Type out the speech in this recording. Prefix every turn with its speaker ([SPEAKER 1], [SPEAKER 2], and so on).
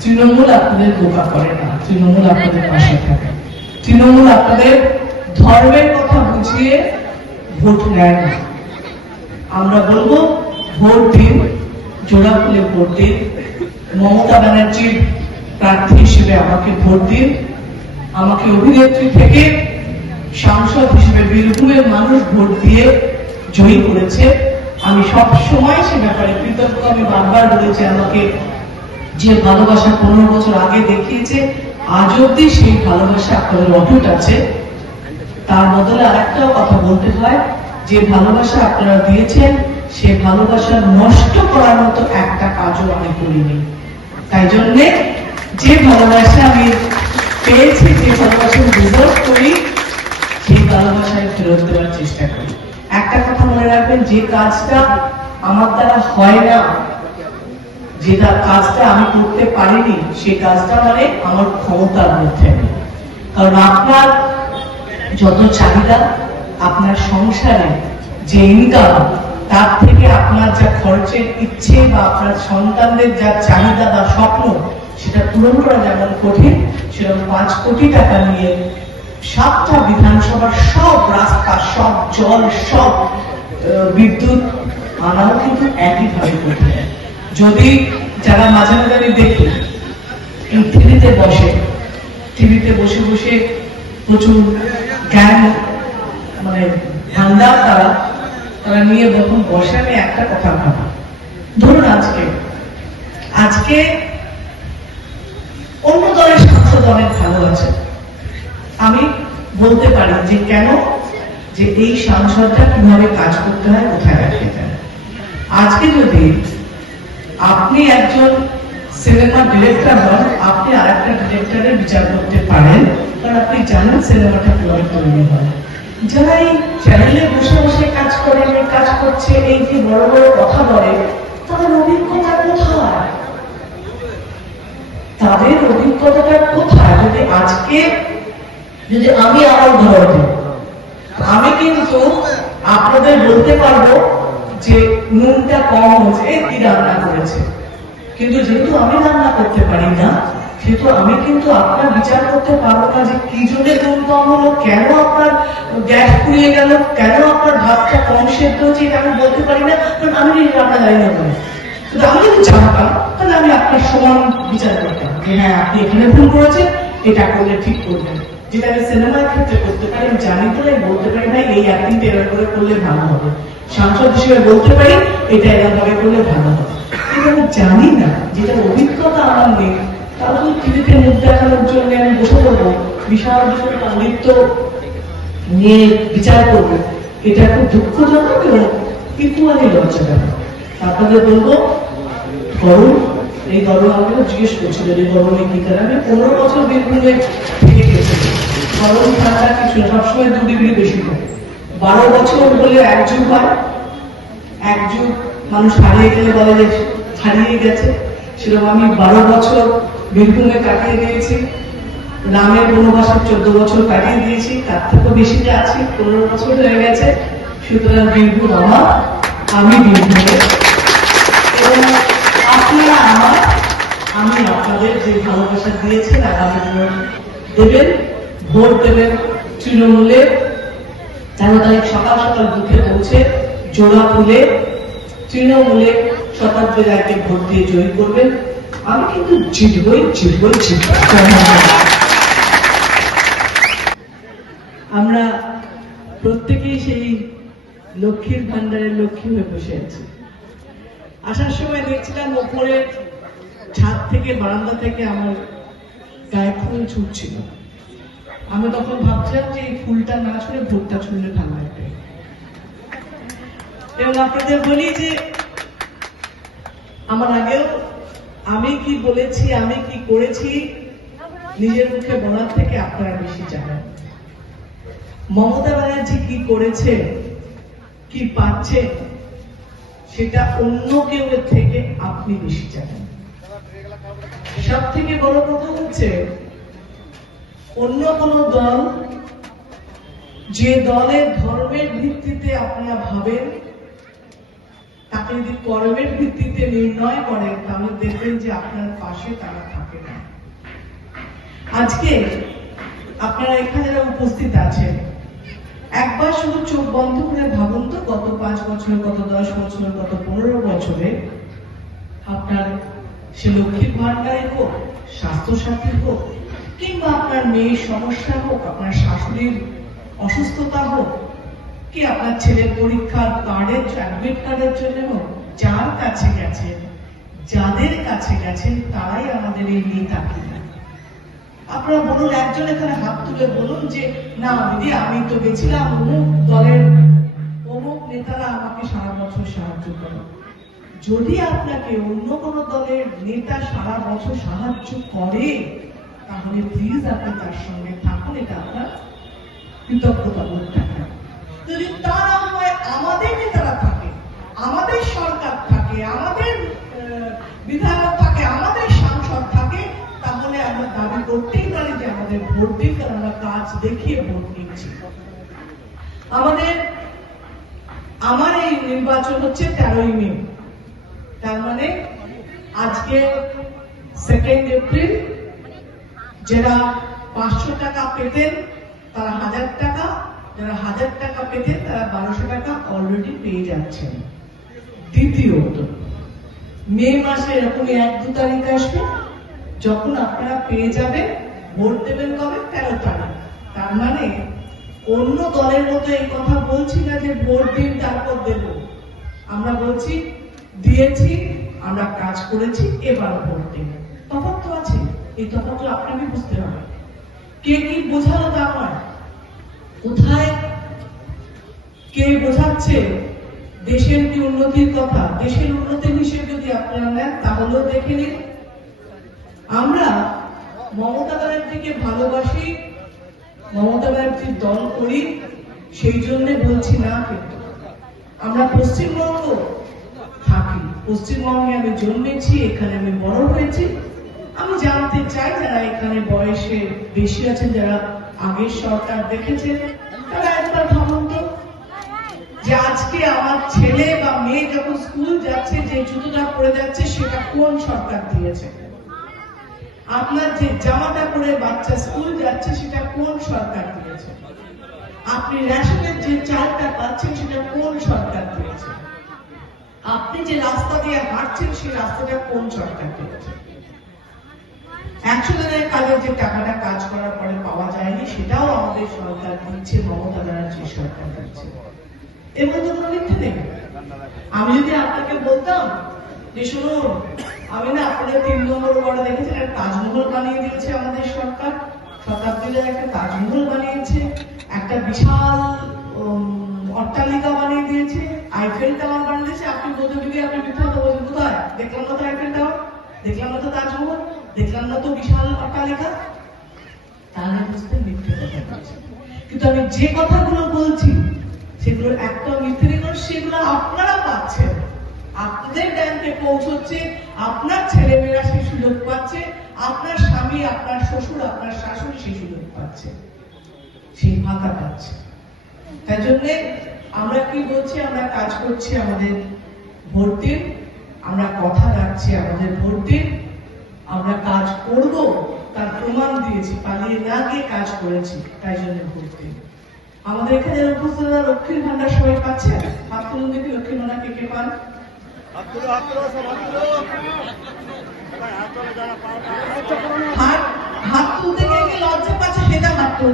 [SPEAKER 1] তৃণমূল আপনাদের করে না, তৃণমূল আপনাদের পাশে থাকে। তৃণমূল আপনাদের ধর্মের কথা বুঝিয়ে ভোট নেয় না। আমরা বলব, ভোট দিন, জোড়া খুলে ভোট দিন। মমতা ব্যানার্জির প্রার্থী হিসেবে আমাকে ভোট দিন। আমাকে অভিনেত্রী থেকে সাংসদ হিসেবে বীরভূমের মানুষ ভোট দিয়ে জয়ী করেছে। আমি সব সময় সে ব্যাপারে কৃতজ্ঞ আমি বারবার বলেছি, আমাকে যে ভালোবাসা পনেরো বছর আগে দেখিয়েছে, আজ অব্দি সেই ভালোবাসা আপনাদের অটুট আছে। তার বদলে আরেকটাও কথা বলতে হয়, যে ভালোবাসা আপনারা দিয়েছেন, সে ভালোবাসা নষ্ট করার মতো একটা কাজও আমি করিনি। তাই জন্যে যে ভালোবাসা আমি পেয়েছি, যে ভালোবাসা ডিজার্ভ করি, সেই ভালোবাসায় ফেরত দেওয়ার চেষ্টা করি। একটা কথা মনে রাখবেন, যে কাজটা আমার দ্বারা হয় না যেটা কাজটা আমি করতে পারিনি সেই কাজটা মানে আমার ক্ষমতার মধ্যে কারণ আপনার যত চাহিদা, আপনার সংসারে যে ইনকাম তার থেকে আপনার যা খরচের ইচ্ছে বা আপনার সন্তানদের যা চাহিদা বা স্বপ্ন, সেটা পূরণ করা যেমন কঠিন, সেরকম পাঁচ কোটি টাকা নিয়ে সাতটা বিধানসভার সব রাস্তা, সব জল, সব বিদ্যুৎ, আনাও কিন্তু একইভাবে কঠিন যদি যারা মাঝে মাঝে আমি দেখি এই টিভিতে বসে টিভিতে বসে বসে প্রচুর জ্ঞান মানে ভান্ডার তারা তারা নিয়ে যখন বসে, আমি একটা কথা ভাবি। ধরুন আজকে আজকে অন্য দলের সাংসদ অনেক ভালো আছে আমি বলতে পারি যে কেন? যে এই সাংসদটা কীভাবে কাজ করতে হয়, কোথায় রাখতে হয় আজকে যদি আপনি একজন সিনেমা ডিরেক্টর হন, আপনি আর একটা ডিরেক্টরের বিচার করতে পারেন, কারণ আপনি জানেন সিনেমাটা কীভাবে তৈরি হয়। যারা এই চ্যানেলে বসে বসে কাজ করে কাজ করছে, এই যে বড় বড় কথা বলে, তাদের অভিজ্ঞতা কোথায়? তাদের অভিজ্ঞতাটা কোথায়? যদি আজকে যদি আমি আমার উদাহরণ দিই আমি কিন্তু আপনাদের বলতে পারব যে নুনটা কম হয়েছে কি রান্না করেছে। কিন্তু যেহেতু আমি রান্না করতে পারি না, সেহেতু আমি কিন্তু আপনার বিচার করতে পারব না যে কি জন্য নুন কম হলো, কেন আপনার গ্যাস পুড়িয়ে গেল, কেন আপনার ভাতটা কম সেদ্ধ হচ্ছে এটা আমি বলতে পারি না, কারণ আমি রান্না জানি না কিন্তু আমি যদি জানতাম, তাহলে আমি আপনার সমান বিচার করতাম যে হ্যাঁ আপনি এখানে ভুল করেছেন, এটা করলে ঠিক করবেন। যেটা আমি সিনেমার ক্ষেত্রে করতে পারি, আমি জানি আমি বলতে পারি না, এই অ্যাক্টিংটা করে করলে ভালো হবে। সাংসদ হিসেবে বলতে পারি, এটা এরকম ভাবে করলে ভালো হবে। কিন্তু আমি জানি না, যেটা অভিজ্ঞতা আমার নেই, তাহলে টিভিতে মুখ দেখানোর জন্য আমি বসে পড়ব, বিশাল বিশাল পাণ্ডিত্য নিয়ে বিচার করব। এটা খুব দুঃখজনক এবং ইকুয়ালি লজ্জাজনক আপনাদের বলব গরম এই গরম আমাকে জিজ্ঞেস করছিল যে গরমে কি আমি পনেরো বছর বীরভূমে থেকে গরম ঠান্ডা কিছু সবসময় দু ডিগ্রি বেশি থাকে বারো বছর হলে এক যুগ হয়। এক যুগ মানুষ হারিয়ে গেলে বলে যে হারিয়ে গেছে। সেরকম আমি বারো বছর বীরভূমে কাটিয়ে দিয়েছি। রামের বনবাসের চোদ্দ বছর কাটিয়ে দিয়েছি। তার থেকেও বেশি যে আছি, পনেরো বছর হয়ে গেছে। সুতরাং বীরভূম আমার, আমি বীরভূমে। এবং আপনারা আমার, আমি আপনাদের যে ভালোবাসা দিয়েছেন, আগামী দেবেন। ভোট দেবেন তৃণমূলে। তেরো তারিখ সকাল সকাল বুথে পৌঁছে জোড়া ফুলে তৃণমূলে শতাব্দীর আগে ভোট দিয়ে জয়ী করবেন। আমি কিন্তু জিতবই জিতবই জিতবই। আমরা প্রত্যেকেই সেই লক্ষ্মীর ভান্ডারের লক্ষ্মী হয়ে বসে আছি। আসার সময় দেখছিলাম ওপরে ছাদ থেকে বারান্দা থেকে আমার গায়ে ফুল ছুটছিল। আমি তখন ভাবছিলাম যে এই ফুলটা না ছুঁড়ে ভোটটা ছুঁড়লে ভালো লাগবে এবং আপনাদের বলি যে আমার আগেও আমি কি বলেছি, আমি কি করেছি, নিজের মুখে বলার থেকে আপনারা বেশি জানেন। মমতা ব্যানার্জি কি করেছে, কি পাচ্ছে, সেটা অন্য কেউ থেকে আপনি বেশি জানেন। সব থেকে বড় কথা হচ্ছে অন্য কোন দল, যে দলের ধর্মের ভিত্তিতে আপনারা ভাবেন আপনি যদি কর্মের ভিত্তিতে নির্ণয় করেন, তাহলে দেখবেন যে আপনার পাশে তারা থাকে না। আজকে আপনারা এখানে যারা উপস্থিত আছেন, একবার শুধু চোখ বন্ধ করে ভাবুন তো, গত পাঁচ বছর, গত দশ বছর, গত পনেরো বছরে আপনার সে লক্ষ্মীর ভান্ডারে হোক, স্বাস্থ্যসাথী হোক কিংবা আপনার মেয়ের সমস্যা হোক, আপনার শাশুড়ির অসুস্থতা হোক, কি আপনার ছেলের পরীক্ষার কার্ডের অ্যাডমিট কার্ডের জন্য হোক, যার কাছে গেছেন, যাদের কাছে গেছেন, তারাই আমাদের এই নেতা আপনারা বলুন, একজন এখানে হাত তুলে বলুন যে, না দিদি, আমি তো গেছিলাম, অমুক দলের, অমুক নেতারা আমাকে সারা বছর সাহায্য করে। যদি আপনাকে অন্য কোন দলের নেতা সারা বছর সাহায্য করে তাহলে প্লিজ আপনি তার সঙ্গে থাকুন এটা আপনার কৃতজ্ঞতা বোধ থাকবে যদি তা না হয়, আমাদের নেতারা থাকে, আমাদের সরকার থাকে, আমাদের বিধায়ক থাকে, আমাদের সাংসদ থাকে, তাহলে আমরা দাবি করতেই পারি যে আমাদের ভোট দিন আমরা কাজ দেখিয়ে ভোট নিচ্ছি। আমাদের, আমার এই নির্বাচন হচ্ছে তেরোই মে। তার মানে আজকে সেকেন্ড এপ্রিল যারা পাঁচশো টাকা পেতেন, তারা হাজার টাকা, যারা হাজার টাকা পেতেন, তারা বারোশো টাকা অলরেডি পেয়ে যাচ্ছেন। দ্বিতীয়ত মে মাসে এরকম এক দু তারিখ আসবে, যখন আপনারা পেয়ে যাবেন, ভোট দেবেন কবে? তেরো তারিখ। তার মানে অন্য দলের মতো এই কথা বলছি না যে ভোট দিন, তারপর দেব। আমরা বলছি, দিয়েছি, আমরা কাজ করেছি, এবার ভোট দিন এই তফাৎ তো আপনাকে বুঝতে হবে। কে কি বোঝালো তা নয় কোথায় কে বোঝাচ্ছে? দেশের কি উন্নতির কথা? দেশের উন্নতির হিসেবে যদি আপনারা নেন তাহলেও দেখে নিন। আমরা মমতা ব্যানার্জিকে ভালোবাসি, মমতা ব্যানার্জির দল করি, সেই জন্য বলছি না কিন্তু। আমরা পশ্চিমবঙ্গ থাকি। পশ্চিমবঙ্গে আমি জন্মেছি, এখানে আমি বড় হয়েছি। আমি জানতে চাই যারা এখানে বয়সে বেশি আছেন, যারা আগের সরকার দেখেছেন, তারা একবার ভাবুন তো যে আজকে আমার ছেলে বা মেয়ে যখন স্কুল যাচ্ছে, যে জুতোটা পরে যাচ্ছে, সেটা কোন সরকার দিয়েছে? আপনার যে জামাটা পরে বাচ্চা স্কুল যাচ্ছে, সেটা কোন সরকার দিয়েছে? আপনি রেশনের যে চালটা পাচ্ছেন, সেটা কোন সরকার দিয়েছে? আপনি যে রাস্তা দিয়ে হাঁটছেন, সেই রাস্তাটা কোন সরকার দিয়েছে? একশো দিনের কাজের যে টাকাটা কাজ করার পরে পাওয়া যায়নি, সেটাও আমাদের সরকার দিচ্ছে, মমতা ব্যানার্জি সরকার দিচ্ছে। এর মধ্যে কোনো মিথ্যে নেই। আমি যদি আপনাকে বলতাম যে শুনুন, আমি না আপনাদের তিন নম্বর ওয়ার্ডে দেখেছি, একটা তাজমহল বানিয়ে দিয়েছে আমাদের সরকার। শতাব্দীদের একটা তাজমহল বানিয়েছে, একটা বিশাল অট্টালিকা বানিয়ে দিয়েছে আইফেল টাওয়ার বানিয়ে দিয়েছে। আপনি বলতে যদি আপনি মিথ্যা কথা বলছেন কোথায়? দেখলাম না তো আইফেল টাওয়ার দেখলাম না তো তাজমহল? দেখলাম না তো বিশাল অট্টালিকা তাহলে বুঝতে মিথ্যে কথা বলছি। কিন্তু আমি যে কথাগুলো বলছি সেগুলোর একটা মিথ্যে কারণ সেগুলো আপনারা পাচ্ছেন। আপনাদের ব্যাংকে পৌঁছচ্ছে, আপনার ছেলেমেয়েরা সেই সুযোগ পাচ্ছে, আপনার স্বামী, আপনার শ্বশুর, আপনার শাশুড়ি সেই সুযোগ পাচ্ছে। সেই ভাতা পাচ্ছে। তাই জন্যে আমরা কি বলছি? আমরা কাজ করছি আমাদের ভোট আমরা কথা রাখছি আমাদের ভোট দিন। আমরা কাজ করব তার প্রমাণ দিয়েছি পালিয়ে না গিয়ে কাজ করেছি তাই জন্য করতে আমাদের এখানে উপস্থিতরা লক্ষ্মীর ভান্ডার সবাই পাচ্ছে? হাত তুলুন দেখি লক্ষ্মী ভান্ডার কে কে পান
[SPEAKER 2] হাত তুলতে